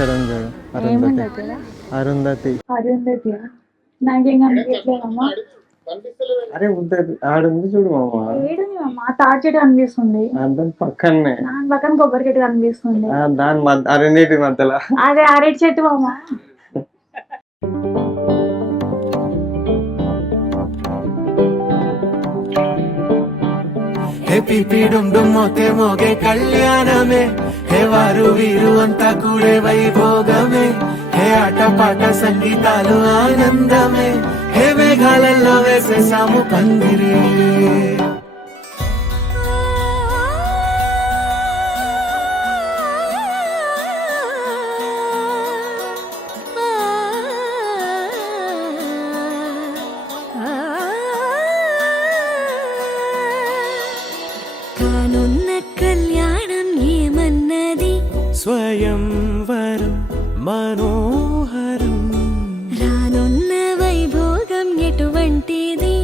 కనిపించడం చూడు. అరుంధతి. అరుంధతి. అరుంధతి నాకేం కనిపించలేదమ్మా. అరే ఉద్దతి ఆడుంది చూడు మామ. ఏడుంది మామ, తాటి చెట్టు కనిపిస్తుంది. దాని పక్కనే దాని పక్కన కొబ్బరి చెట్టు కనిపిస్తుంది. దాని ఆ రెండింటి మధ్యలో అదే అరటి చెట్టు మామ. మోతే మోగే కళ్యాణమే, హే వారు వీరు అంతా కూడే వైభోగమే, హే ఆటపాట సంగీతాలు ఆనందమే, హే మేఘాలలో వేసేసాము పందిరి. కళ్యాణం ఏమన్నది, స్వయంవరం మనోహరం, రానున్న వైభోగం ఎటువంటిది,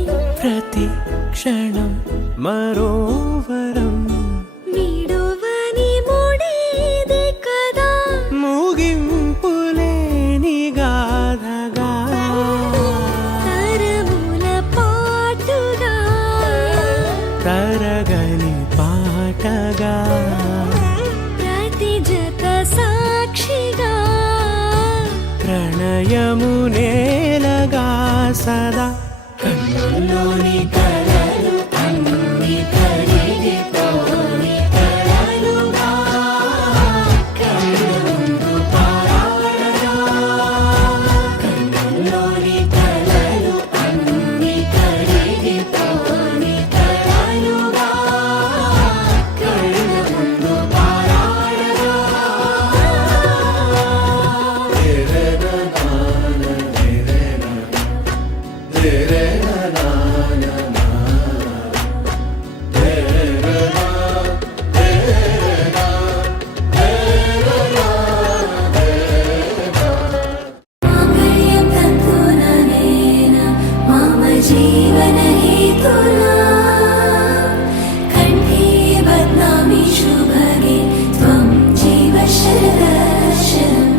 ప్రతి క్షణం మరోవరం, వీడువని మూడేది కదా, ముగింపులేని గాథగా, తరముల పాటుగా, తరగని పాటగా, ప్రతి జత సాక్షిగా, ప్రణయము నేలగా సదా. కన్నుల్లోని కలలు అన్ని కరిగిపోని కలలుగా, కన్నుందు పారాడగా. కన్నుల్లోని కలలు అన్ని కరిగిపోని కలలుగా, కన్నుందు పారాడగా. మాంగళ్యం తంతుననేన మమ జీవన హేతునా, కంఠే బధ్నామి శుభగే త్వం జీవ శరదర్శనం.